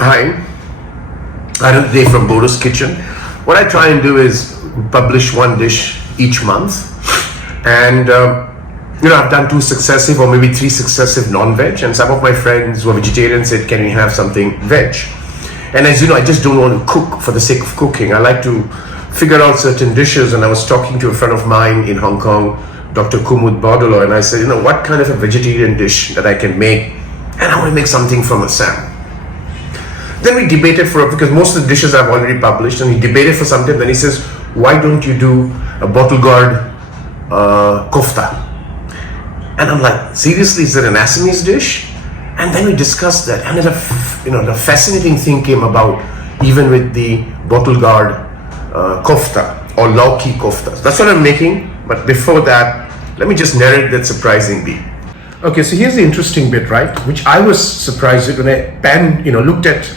Hi, Arun today from Bordo's Kitchen. What I try and do is publish one dish each month, and I've done 2 successive or maybe 3 successive non-veg, and some of my friends who are vegetarians said, "Can we have something veg?" And as you know, I just don't want to cook for the sake of cooking. I like to figure out certain dishes, and I was talking to a friend of mine in Hong Kong, Dr. Bordo, and I said, what kind of a vegetarian dish that I can make, and I want to make something from Assam. Then we debated because most of the dishes I've already published, and we debated for some time. Then he says, "Why don't you do a bottle gourd kofta?" And I'm like, seriously, is it an Assamese dish? And then we discussed that, and the fascinating thing came about even with the bottle gourd kofta or Lauki kofta. That's what I'm making. But before that, let me just narrate that surprising bit. Okay, so here's the interesting bit, right? Which I was surprised with when I looked at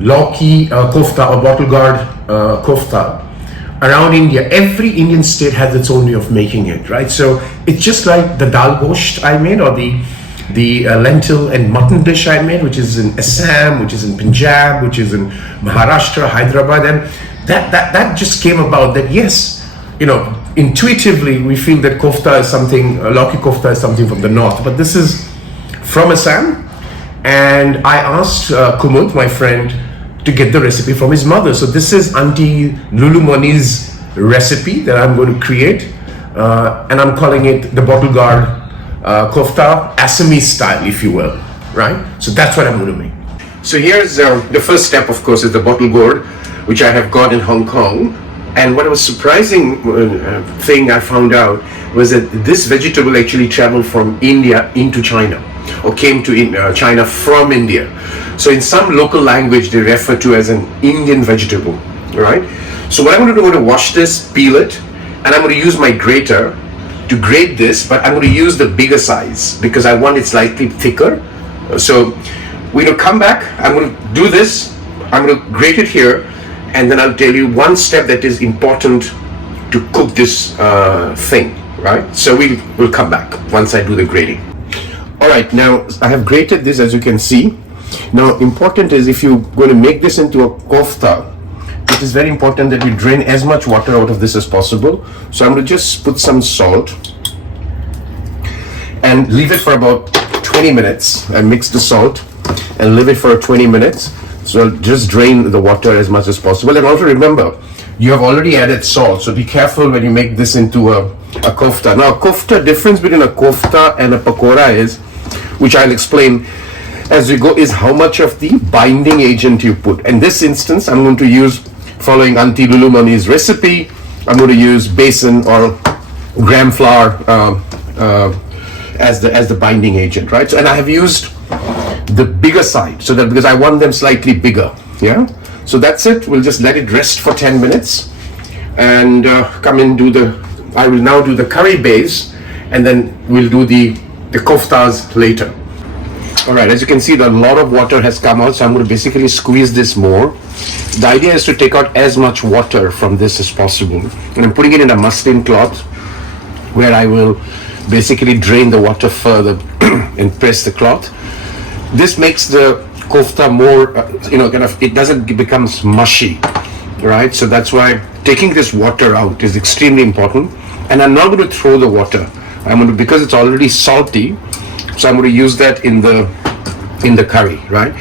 Lauki kofta or bottle gourd kofta around India. Every Indian state has its own way of making it, right? So it's just like the dal gosht I made, or the lentil and mutton dish I made, which is in Assam, which is in Punjab, which is in Maharashtra, Hyderabad, and that just came about. That yes, intuitively we feel that kofta is something, Lauki kofta is something from the north, but this is from Assam. And I asked Kumud, my friend, to get the recipe from his mother. So this is Auntie Lulu Moni's recipe that I'm going to create, and I'm calling it the bottle gourd kofta, Assamese style, if you will, right? So that's what I'm going to make. So here's the first step, of course, is the bottle gourd, which I have got in Hong Kong. And what was surprising thing I found out was that this vegetable actually traveled from India into China, or came to China from India. So in some local language, they refer to as an Indian vegetable, right? So what I'm going to do, I'm going to wash this, peel it, and I'm going to use my grater to grate this, but I'm going to use the bigger size because I want it slightly thicker. So we're going to come back, I'm going to do this, I'm going to grate it here, and then I'll tell you one step that is important to cook this thing, right? So we'll come back once I do the grating. All right, now I have grated this, as you can see. Now, important is if you're going to make this into a kofta, it is very important that we drain as much water out of this as possible. So I'm going to just put some salt and leave it for about 20 minutes. I mix the salt and leave it for 20 minutes. So just drain the water as much as possible. And also remember, you have already added salt, so be careful when you make this into a kofta. Now, a kofta, difference between a kofta and a pakora is, which I'll explain as we go, is how much of the binding agent you put. In this instance, I'm going to use, following Auntie Lulu Mani's recipe, I'm going to use besan or gram flour as the binding agent, right? So, and I have used the bigger side, so that because I want them slightly bigger, yeah. So that's it. We'll just let it rest for 10 minutes, and come and I will now do the curry base, and then we'll do the koftas later. All right, as you can see, a lot of water has come out, so I'm going to basically squeeze this more. The idea is to take out as much water from this as possible, and I'm putting it in a muslin cloth where I will basically drain the water further and press the cloth. This makes the kofta more, it doesn't become mushy, right? So that's why taking this water out is extremely important. And I'm not going to throw the water. Because it's already salty, so I'm going to use that in the curry, right?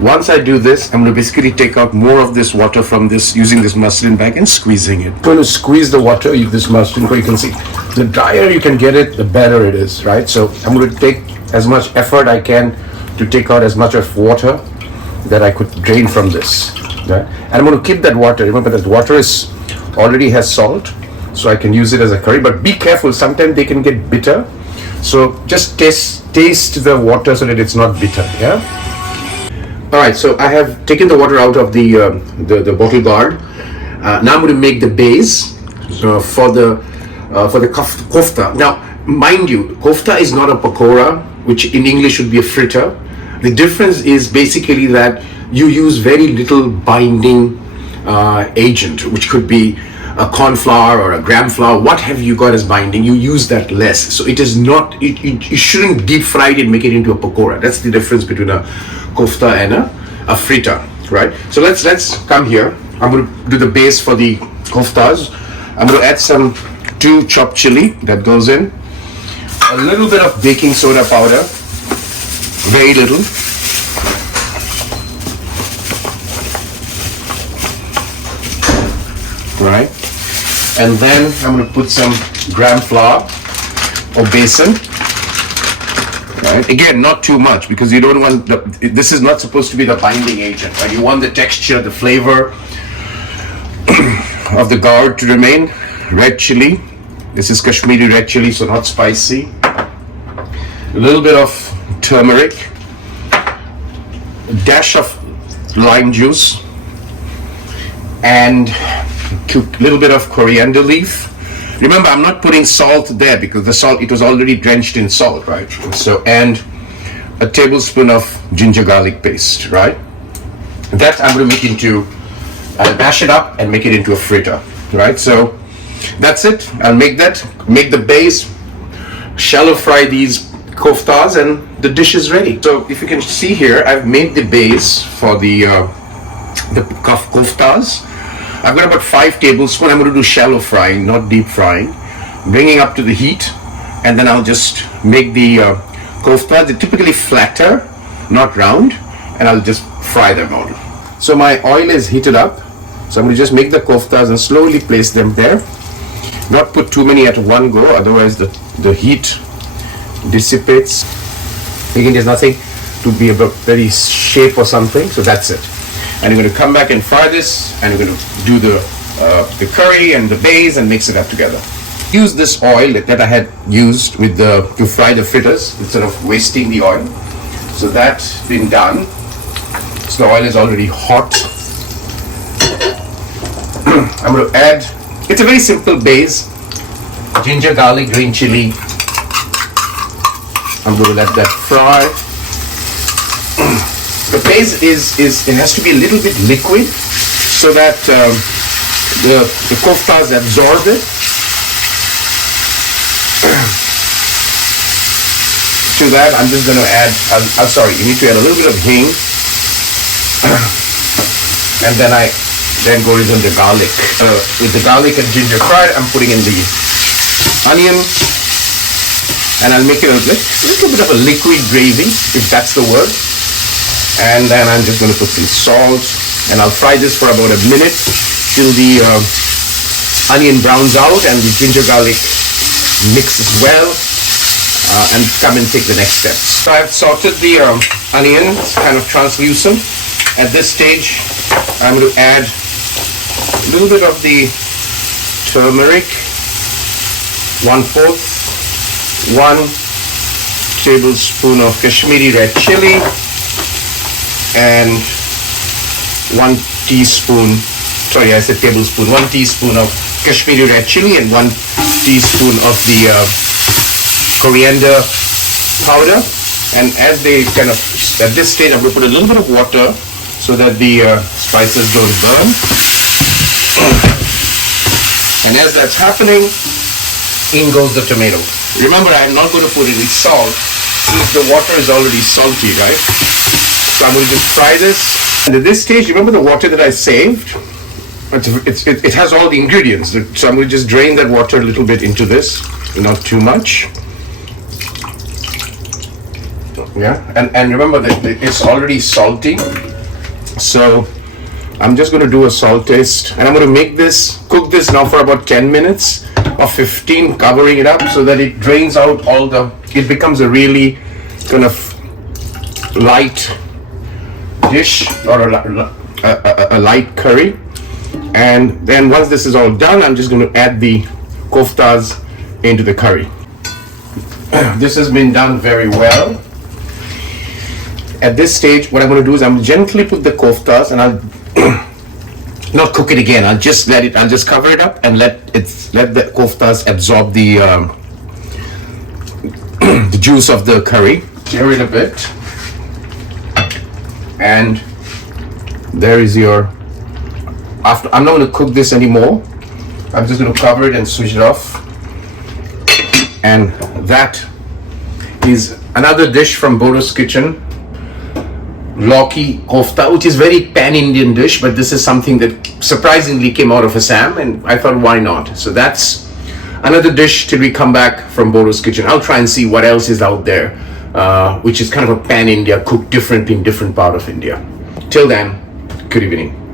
Once I do this, I'm going to basically take out more of this water from this, using this muslin bag and squeezing it. I'm going to squeeze the water with this muslin bag. You can see, the drier you can get it, the better it is, right? So I'm going to take as much effort I can to take out as much of water that I could drain from this, right? And I'm going to keep that water. Remember that water already has salt, so I can use it as a curry, but be careful, sometimes they can get bitter. So just taste the water so that it's not bitter, yeah? All right, so I have taken the water out of the bottle gourd. Now I'm going to make the base for the kofta. Now, mind you, kofta is not a pakora, which in English would be a fritter. The difference is basically that you use very little binding agent, which could be a corn flour or a gram flour. What have you got as binding? You use that less. So it is not, you shouldn't deep fry it and make it into a pakora. That's the difference between a kofta and a fritter, right? So let's come here. I'm going to do the base for the koftas. I'm going to add some 2 chopped chili that goes in, a little bit of baking soda powder, very little, right? And then I'm going to put some gram flour or besan. Right? Again, not too much, because you don't want this is not supposed to be the binding agent, right? You want the texture, the flavor of the gourd to remain. Red chili. This is Kashmiri red chili, so not spicy. A little bit of turmeric. A dash of lime juice. And a little bit of coriander leaf. Remember, I'm not putting salt there because the salt, it was already drenched in salt, right? So, and a tablespoon of ginger garlic paste, right? That I'm going to make into, I'll mash it up and make it into a fritter, right? So that's it. I'll make the base, shallow fry these koftas, and the dish is ready. So if you can see here, I've made the base for the koftas. I've got about 5 tablespoons. I'm going to do shallow frying, not deep frying. Bringing up to the heat, and then I'll just make the koftas. They're typically flatter, not round, and I'll just fry them all. So my oil is heated up. So I'm going to just make the koftas and slowly place them there. Not put too many at one go, otherwise the heat dissipates. Again, there's nothing to be about very shape or something, so that's it. And you're going to come back and fry this, and you're going to do the curry and the base and mix it up together. Use this oil that I had used with to fry the fritters instead of wasting the oil. So that's been done. So the oil is already hot. I'm going to add, it's a very simple base, ginger, garlic, green chili. I'm going to let that fry. The base it has to be a little bit liquid so that the koftas absorb it. To that, I'm just going to add, I'm sorry, you need to add a little bit of hing. And then go into the garlic. With the garlic and ginger fried, I'm putting in the onion. And I'll make it a little bit of a liquid gravy, if that's the word. And then I'm just going to put some salt, and I'll fry this for about a minute till the onion browns out and the ginger garlic mixes well, and come and take the next step. So I've sauteed the onion, it's kind of translucent. At this stage, I'm going to add a little bit of the turmeric, 1/4, 1 tablespoon of Kashmiri red chili, and 1 teaspoon, sorry, I said tablespoon, 1 teaspoon of Kashmiri red chili and 1 teaspoon of the coriander powder. And as they kind of, at this stage, I'm going to put a little bit of water so that the spices don't burn. And as that's happening, in goes the tomato. Remember, I'm not going to put any salt since the water is already salty, right? So I'm going to just fry this. And at this stage, remember the water that I saved? It has all the ingredients. So I'm going to just drain that water a little bit into this, not too much. Yeah, and remember that it's already salty. So I'm just going to do a salt taste. And I'm going to cook this now for about 10 minutes or 15, covering it up so that it drains out it becomes a really kind of light dish, or a light curry. And then once this is all done, I'm just going to add the koftas into the curry. This has been done very well. At this stage, what I'm going to do is I'm gently put the koftas, and I'll not cook it again. I'll just cover it up and let the koftas absorb the the juice of the curry. Stir it a bit. And there is your, I'm not going to cook this anymore. I'm just going to cover it and switch it off. And that is another dish from Bordo's kitchen. Lauki Kofta, which is very pan-Indian dish, but this is something that surprisingly came out of Assam, and I thought, why not? So that's another dish till we come back from Bordo's kitchen. I'll try and see what else is out there, which is kind of a pan-India, cooked different in different part of India. Till then, good evening.